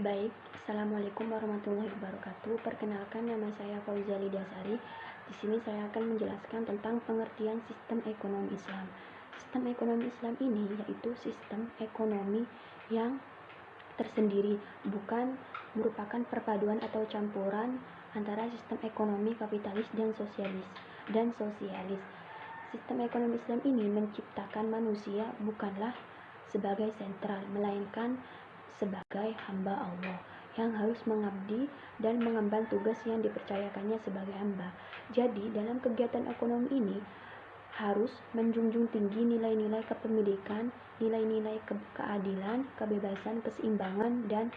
Baik, Assalamualaikum warahmatullahi wabarakatuh. Perkenalkan, nama saya Fauzia Lidasari. Di sini saya akan menjelaskan tentang pengertian sistem ekonomi Islam. Sistem ekonomi Islam ini yaitu sistem ekonomi yang tersendiri, bukan merupakan perpaduan atau campuran antara sistem ekonomi kapitalis dan sosialis. Sistem ekonomi Islam ini menciptakan manusia bukanlah sebagai sentral, melainkan sebagai hamba Allah yang harus mengabdi dan mengemban tugas yang dipercayakannya sebagai hamba. Jadi, dalam kegiatan ekonomi ini harus menjunjung tinggi nilai-nilai kepemilikan, nilai-nilai keadilan, kebebasan, keseimbangan, dan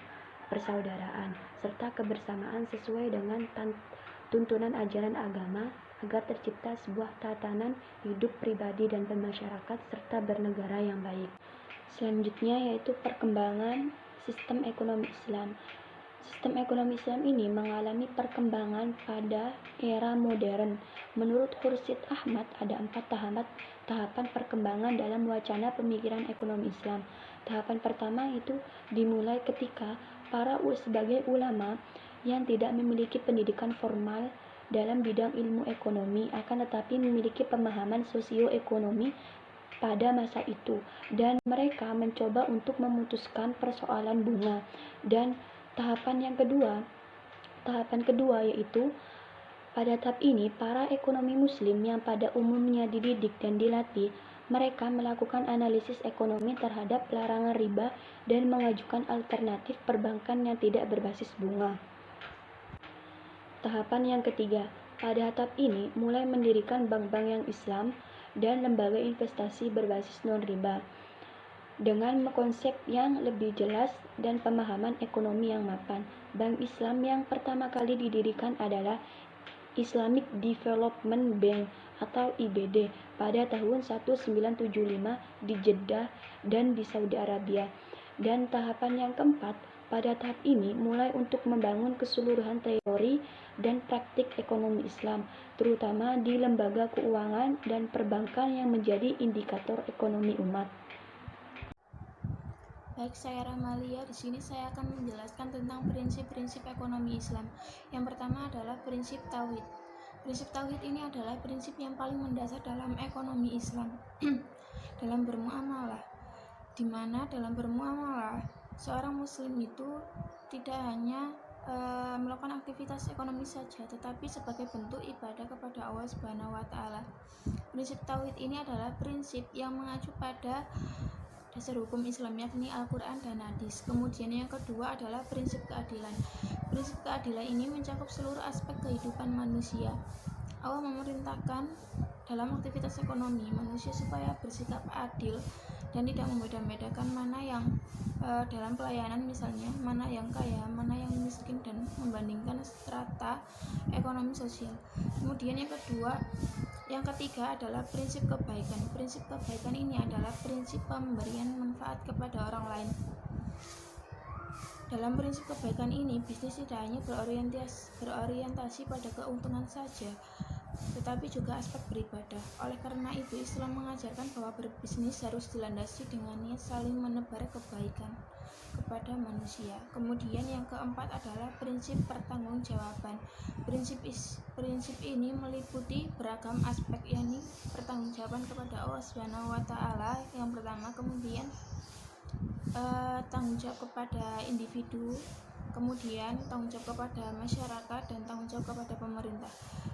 persaudaraan, serta kebersamaan sesuai dengan tuntunan ajaran agama agar tercipta sebuah tatanan hidup pribadi dan bermasyarakat serta bernegara yang baik. Selanjutnya yaitu perkembangan sistem ekonomi Islam. Sistem ekonomi Islam ini mengalami perkembangan pada era modern. Menurut Khursyid Ahmad, ada 4 tahapan perkembangan dalam wacana pemikiran ekonomi Islam. Tahapan pertama itu dimulai ketika sebagai ulama yang tidak memiliki pendidikan formal dalam bidang ilmu ekonomi, akan tetapi memiliki pemahaman sosioekonomi pada masa itu, dan mereka mencoba untuk memutuskan persoalan bunga. Dan tahapan kedua yaitu pada tahap ini para ekonomi muslim yang pada umumnya dididik dan dilatih, mereka melakukan analisis ekonomi terhadap larangan riba dan mengajukan alternatif perbankan yang tidak berbasis bunga. Tahapan yang ketiga, pada tahap ini mulai mendirikan bank-bank yang Islam dan lembaga investasi berbasis non-riba dengan konsep yang lebih jelas dan pemahaman ekonomi yang mapan. Bank Islam yang pertama kali didirikan adalah Islamic Development Bank atau IBD pada tahun 1975 di Jeddah dan di Saudi Arabia. Dan tahapan yang keempat, pada tahap ini mulai untuk membangun keseluruhan teori dan praktik ekonomi Islam, terutama di lembaga keuangan dan perbankan yang menjadi indikator ekonomi umat. Baik, saya Ramalia. Di sini saya akan menjelaskan tentang prinsip-prinsip ekonomi Islam. Yang pertama adalah prinsip tauhid. Prinsip tauhid ini adalah prinsip yang paling mendasar dalam ekonomi Islam. Dalam bermuamalah, di mana dalam bermuamalah seorang muslim itu tidak hanya melakukan aktivitas ekonomi saja, tetapi sebagai bentuk ibadah kepada Allah Subhanahu wa taala. Prinsip tauhid ini adalah prinsip yang mengacu pada dasar hukum Islam, yakni Al-Quran dan Hadis. Kemudian yang kedua adalah prinsip keadilan. Prinsip keadilan ini mencakup seluruh aspek kehidupan manusia. Allah memerintahkan dalam aktivitas ekonomi manusia supaya bersikap adil dan tidak membeda-bedakan mana yang dalam pelayanan, misalnya mana yang kaya, mana yang miskin, dan membandingkan strata ekonomi sosial. Kemudian yang ketiga adalah prinsip kebaikan. Prinsip kebaikan ini adalah prinsip pemberian manfaat kepada orang lain. Dalam prinsip kebaikan ini, bisnis tidak hanya berorientasi pada keuntungan saja, tetapi juga aspek beribadah. Oleh karena itu, Islam mengajarkan bahwa berbisnis harus dilandasi dengan niat saling menebar kebaikan kepada manusia. Kemudian yang keempat adalah prinsip pertanggungjawaban. Prinsip ini meliputi beragam aspek, yakni pertanggungjawaban kepada Allah Subhanahu wa taala yang pertama, kemudian tanggung jawab kepada individu, kemudian tanggung jawab kepada masyarakat, dan tanggung jawab kepada pemerintah.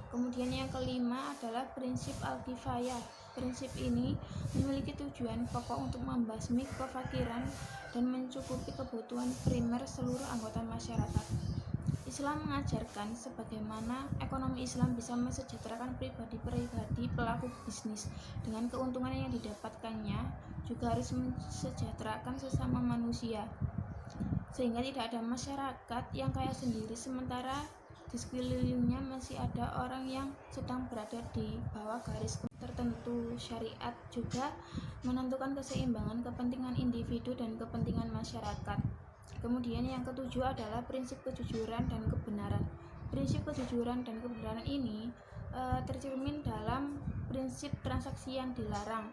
Kemudian yang kelima adalah prinsip al-kifayah. Prinsip ini memiliki tujuan pokok untuk membasmi kefakiran dan mencukupi kebutuhan primer seluruh anggota masyarakat. Islam mengajarkan sebagaimana ekonomi Islam bisa mensejahterakan pribadi-pribadi pelaku bisnis dengan keuntungan yang didapatkannya, juga harus mensejahterakan sesama manusia, sehingga tidak ada masyarakat yang kaya sendiri sementara di sekelilingnya masih ada orang yang sedang berada di bawah garis tertentu. Syariat juga menentukan keseimbangan kepentingan individu dan kepentingan masyarakat. Kemudian yang ketujuh adalah prinsip kejujuran dan kebenaran. Prinsip kejujuran dan kebenaran ini tercermin dalam prinsip transaksi yang dilarang.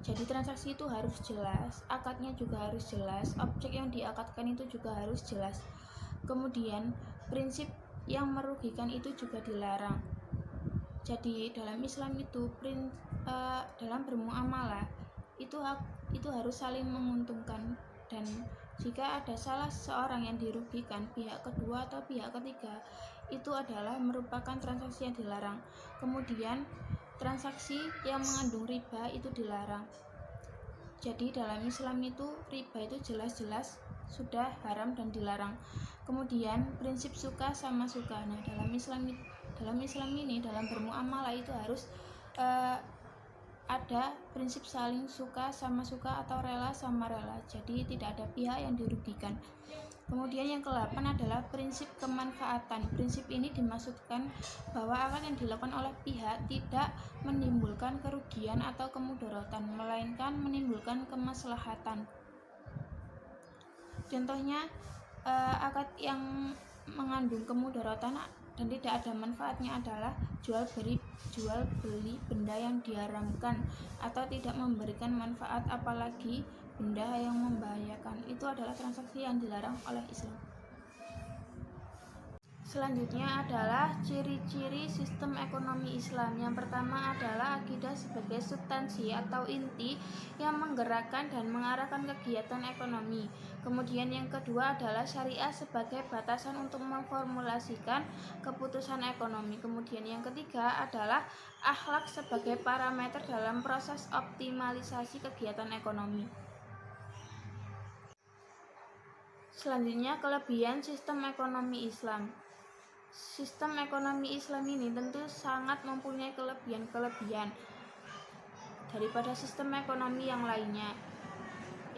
Jadi transaksi itu harus jelas, akadnya juga harus jelas, objek yang diakadkan itu juga harus jelas. Kemudian prinsip yang merugikan itu juga dilarang. Jadi dalam Islam itu dalam bermuamalah itu harus saling menguntungkan, dan jika ada salah seorang yang dirugikan, pihak kedua atau pihak ketiga, itu adalah merupakan transaksi yang dilarang. Kemudian transaksi yang mengandung riba itu dilarang. Jadi dalam Islam itu riba itu jelas-jelas sudah haram dan dilarang. Kemudian prinsip suka sama suka. Nah, dalam Islam ini dalam bermuamalah itu harus ada prinsip saling suka sama suka atau rela sama rela. Jadi tidak ada pihak yang dirugikan. Kemudian yang ke-8 adalah prinsip kemanfaatan. Prinsip ini dimaksudkan bahwa akad yang dilakukan oleh pihak tidak menimbulkan kerugian atau kemudaratan, melainkan menimbulkan kemaslahatan. Contohnya akad yang mengandung kemudaratan dan tidak ada manfaatnya adalah jual beli benda yang diharamkan atau tidak memberikan manfaat, apalagi benda yang membahayakan. Itu adalah transaksi yang dilarang oleh Islam. Selanjutnya adalah ciri-ciri sistem ekonomi Islam. Yang pertama adalah akidah sebagai substansi atau inti yang menggerakkan dan mengarahkan kegiatan ekonomi. Kemudian yang kedua adalah syariah sebagai batasan untuk memformulasikan keputusan ekonomi. Kemudian yang ketiga adalah akhlak sebagai parameter dalam proses optimalisasi kegiatan ekonomi. Selanjutnya, kelebihan sistem ekonomi Islam. Sistem ekonomi Islam ini tentu sangat mempunyai kelebihan daripada sistem ekonomi yang lainnya.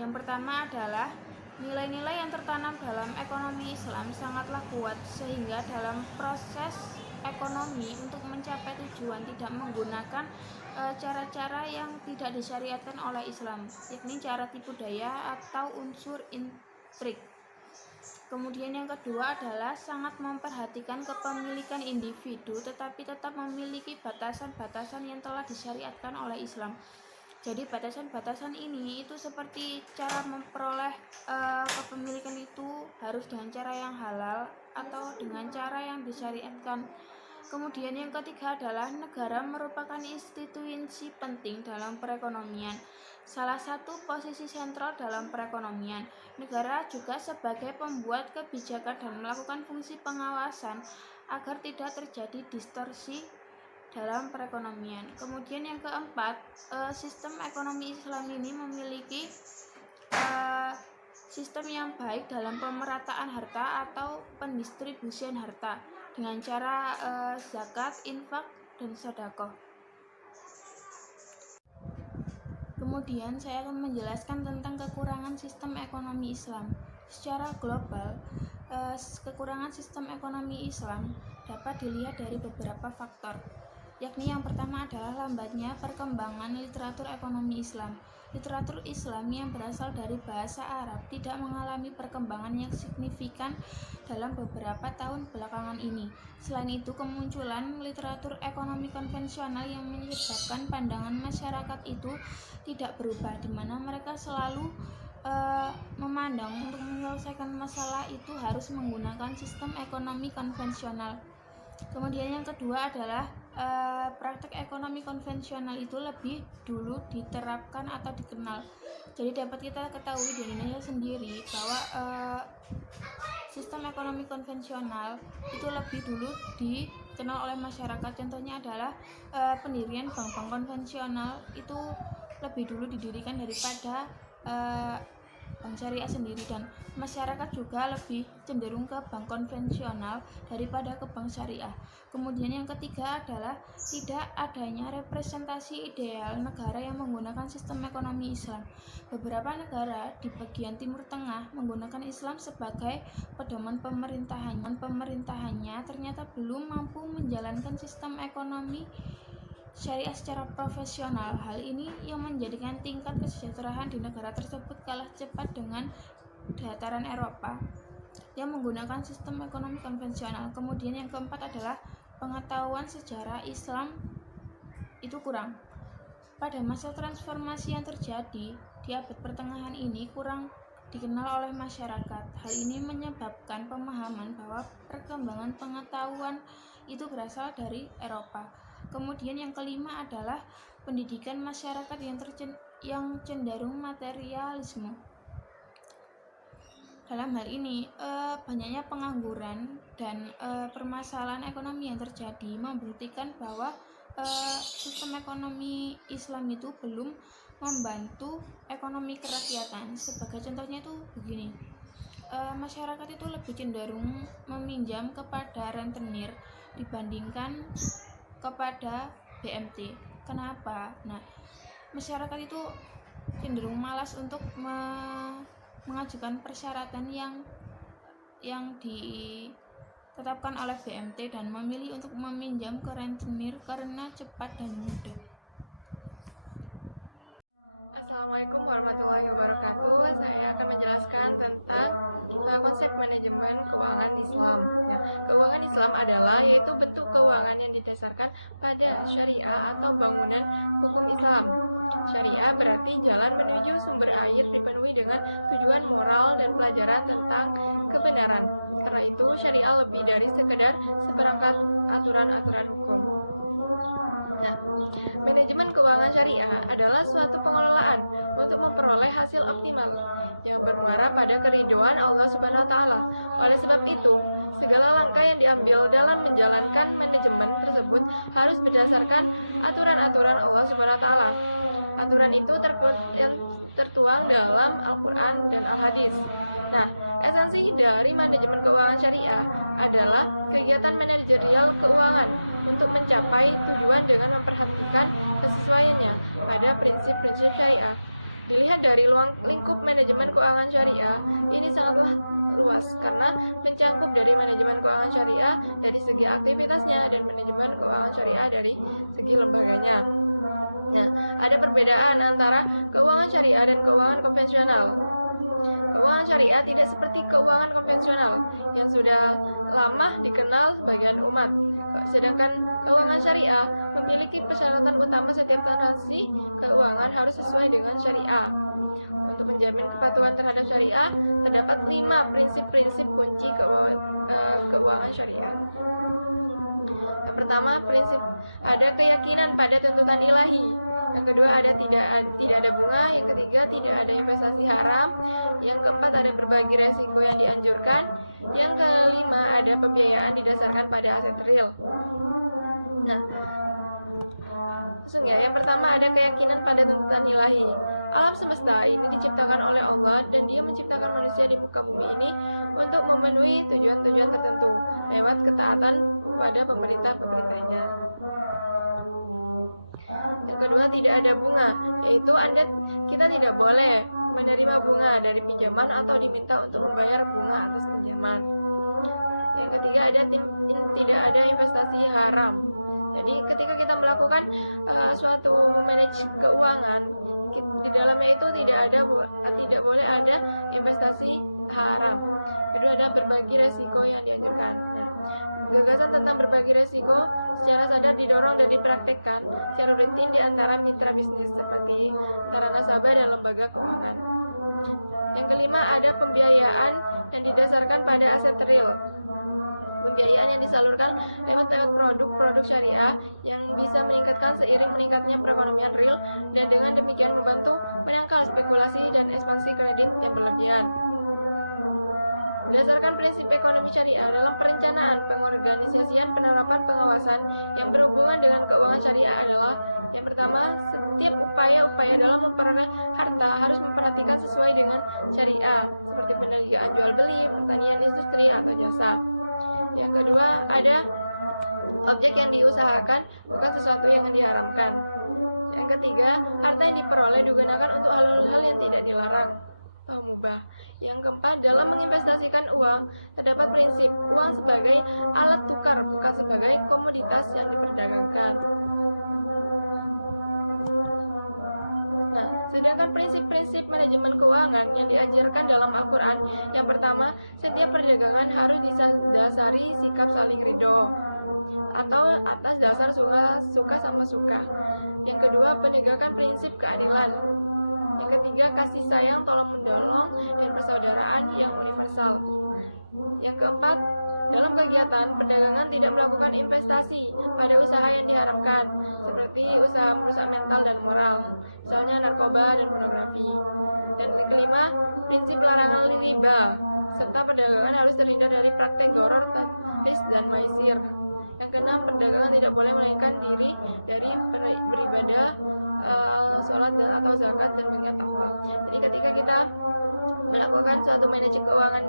Yang pertama adalah nilai-nilai yang tertanam dalam ekonomi Islam sangatlah kuat, sehingga dalam proses ekonomi untuk mencapai tujuan tidak menggunakan cara-cara yang tidak disyariatkan oleh Islam, yakni cara tipu daya atau unsur intrik. Kemudian yang kedua adalah sangat memperhatikan kepemilikan individu, tetapi tetap memiliki batasan-batasan yang telah disyariatkan oleh Islam. Jadi batasan-batasan ini itu seperti cara memperoleh kepemilikan itu harus dengan cara yang halal atau dengan cara yang disyariatkan. Kemudian yang ketiga adalah negara merupakan institusi penting dalam perekonomian. Salah satu posisi sentral dalam perekonomian. Negara juga sebagai pembuat kebijakan dan melakukan fungsi pengawasan agar tidak terjadi distorsi dalam perekonomian. Kemudian yang keempat, sistem ekonomi Islam ini memiliki sistem yang baik dalam pemerataan harta atau pendistribusian harta dengan cara zakat, infak, dan sedekah. Kemudian saya akan menjelaskan tentang kekurangan sistem ekonomi Islam. Secara global, kekurangan sistem ekonomi Islam dapat dilihat dari beberapa faktor, yakni yang pertama adalah lambatnya perkembangan literatur ekonomi Islam. Literatur Islam yang berasal dari bahasa Arab tidak mengalami perkembangan yang signifikan dalam beberapa tahun belakangan ini. Selain itu, kemunculan literatur ekonomi konvensional yang menyebabkan pandangan masyarakat itu tidak berubah, di mana mereka selalu memandang untuk menyelesaikan masalah itu harus menggunakan sistem ekonomi konvensional. Kemudian yang kedua adalah praktek ekonomi konvensional itu lebih dulu diterapkan atau dikenal. Jadi dapat kita ketahui di Indonesia sendiri bahwa sistem ekonomi konvensional itu lebih dulu dikenal oleh masyarakat. Contohnya adalah pendirian bank-bank konvensional itu lebih dulu didirikan daripada bank syariah sendiri, dan masyarakat juga lebih cenderung ke bank konvensional daripada ke bank syariah. Kemudian yang ketiga adalah tidak adanya representasi ideal negara yang menggunakan sistem ekonomi Islam. Beberapa negara di bagian Timur Tengah menggunakan Islam sebagai pedoman pemerintahannya ternyata belum mampu menjalankan sistem ekonomi syariah secara profesional. Hal ini yang menjadikan tingkat kesejahteraan di negara tersebut kalah cepat dengan dataran Eropa yang menggunakan sistem ekonomi konvensional. Kemudian yang keempat adalah pengetahuan sejarah Islam itu kurang. Pada masa transformasi yang terjadi di abad pertengahan ini kurang dikenal oleh masyarakat. Hal ini menyebabkan pemahaman bahwa perkembangan pengetahuan itu berasal dari Eropa. Kemudian yang kelima adalah pendidikan masyarakat yang cenderung materialisme. Dalam hal ini, banyaknya pengangguran dan permasalahan ekonomi yang terjadi membuktikan bahwa sistem ekonomi Islam itu belum membantu ekonomi kerakyatan. Sebagai contohnya itu begini, masyarakat itu lebih cenderung meminjam kepada rentenir dibandingkan kepada BMT. Kenapa? Nah, masyarakat itu cenderung malas untuk mengajukan persyaratan yang ditetapkan oleh BMT dan memilih untuk meminjam ke rentenir karena cepat dan mudah. Assalamualaikum warahmatullahi wabarakatuh. Saya akan menjelaskan tentang konsep manajemen keuangan Islam. Nah, keuangan Islam adalah yaitu bentuk keuangan yang didasarkan pada syariah atau bangunan hukum Islam. Syariah berarti jalan menuju sumber air dipenuhi dengan tujuan moral dan pelajaran tentang kebenaran. Karena itu, syariah lebih dari sekedar seperangkat aturan-aturan hukum. Nah, manajemen keuangan syariah adalah suatu pengelolaan untuk memperoleh hasil optimal yang bermuara pada keridhaan Allah Subhanahu wa taala. Oleh sebab itu, segala langkah yang diambil dalam menjalankan manajemen tersebut harus berdasarkan aturan-aturan Allah Subhanahu wa taala. Aturan itu tertuang dalam Al-Qur'an dan Al-Hadis. Nah, esensi dari manajemen keuangan syariah adalah kegiatan manajerial keuangan untuk mencapai tujuan dengan memperhatikan kesesuaiannya pada prinsip-prinsip syariah. Dilihat dari lingkup manajemen keuangan syariah, ini sangatlah luas karena mencangkup dari manajemen keuangan syariah dari segi aktivitasnya dan manajemen keuangan syariah dari segi lembaganya. Nah, ada perbedaan antara keuangan syariah dan keuangan konvensional. Keuangan syariah tidak seperti keuangan konvensional yang sudah lama dikenal sebagian umat. Sedangkan keuangan syariah memiliki persyaratan utama setiap transaksi keuangan harus sesuai dengan syariah. Untuk menjamin kepatuhan terhadap syariah, terdapat 5 prinsip-prinsip kunci keuangan syariah. Yang pertama, prinsip ada keyakinan pada tuntutan ilahi. Yang kedua, tidak ada bunga. Yang ketiga, tidak ada investasi haram. Yang keempat, ada berbagi resiko yang dianjurkan. Yang kelima, ada pembiayaan didasarkan pada aset real. Nah, langsung ya. Yang pertama, ada keyakinan pada tuntutan ilahi. Alam semesta ini diciptakan oleh Allah dan Dia menciptakan manusia di muka bumi ini untuk memenuhi tujuan-tujuan tertentu lewat ketaatan pada pemerintah-pemerintahnya. Yang kedua, tidak ada bunga, yaitu kita tidak boleh menerima bunga dari pinjaman atau diminta untuk membayar bunga atas pinjaman. Yang ketiga, tidak ada investasi haram. Jadi ketika kita melakukan suatu manage keuangan, di dalamnya itu tidak boleh ada investasi haram. Kedua, ada berbagi resiko yang dianjurkan. Nah, gagasan tentang berbagi resiko secara sadar didorong dan dipraktekkan secara rutin di antara mitra bisnis seperti antara nasabah dan lembaga keuangan. Yang kelima, ada pembiayaan yang didasarkan pada aset real. Pembiayaan yang disalurkan lewat produk-produk syariah yang bisa meningkatkan seiring meningkatnya perekonomian real dan dengan demikian membantu menangkal spekulasi dan ekspansi kredit yang berlebihan. Berdasarkan prinsip ekonomi syariah dalam perencanaan, pengorganisasian, penerapan, pengawasan yang berhubungan dengan keuangan syariah adalah yang pertama, setiap upaya-upaya dalam memperoleh harta harus memperhatikan sesuai dengan syariah, seperti perniagaan jual beli, pertanian, industri, atau jasa. Yang kedua, ada objek yang diusahakan, bukan sesuatu yang diharamkan. Yang ketiga, harta yang diperoleh digunakan untuk hal-hal yang tidak dilarang atau mubah. Yang keempat, dalam menginvestasikan uang, terdapat prinsip uang sebagai alat tukar, bukan sebagai komoditas yang diperdagangkan. Nah, sedangkan prinsip-prinsip manajemen keuangan yang diajarkan dalam Al-Quran, yang pertama, setiap perdagangan harus didasari sikap saling ridho. atau atas dasar suka sama suka. Yang kedua, penegakan prinsip keadilan. Yang ketiga, kasih sayang, tolong menolong, dan persaudaraan yang universal. Yang keempat, dalam kegiatan perdagangan tidak melakukan investasi pada usaha yang diharapkan, seperti usaha merusak mental dan moral, misalnya narkoba dan pornografi. Dan yang kelima, prinsip larangan riba, serta perdagangan harus terhindar dari praktek goror, tadlis, dan maisir. Yang keenam, perdagangan tidak boleh melainkan diri dari beribadah, sholat atau zakat, dan mengingat Allah. Jadi ketika kita melakukan suatu manajemen keuangan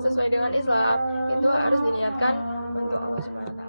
sesuai dengan Islam, itu harus diniatkan untuk Allah SWT.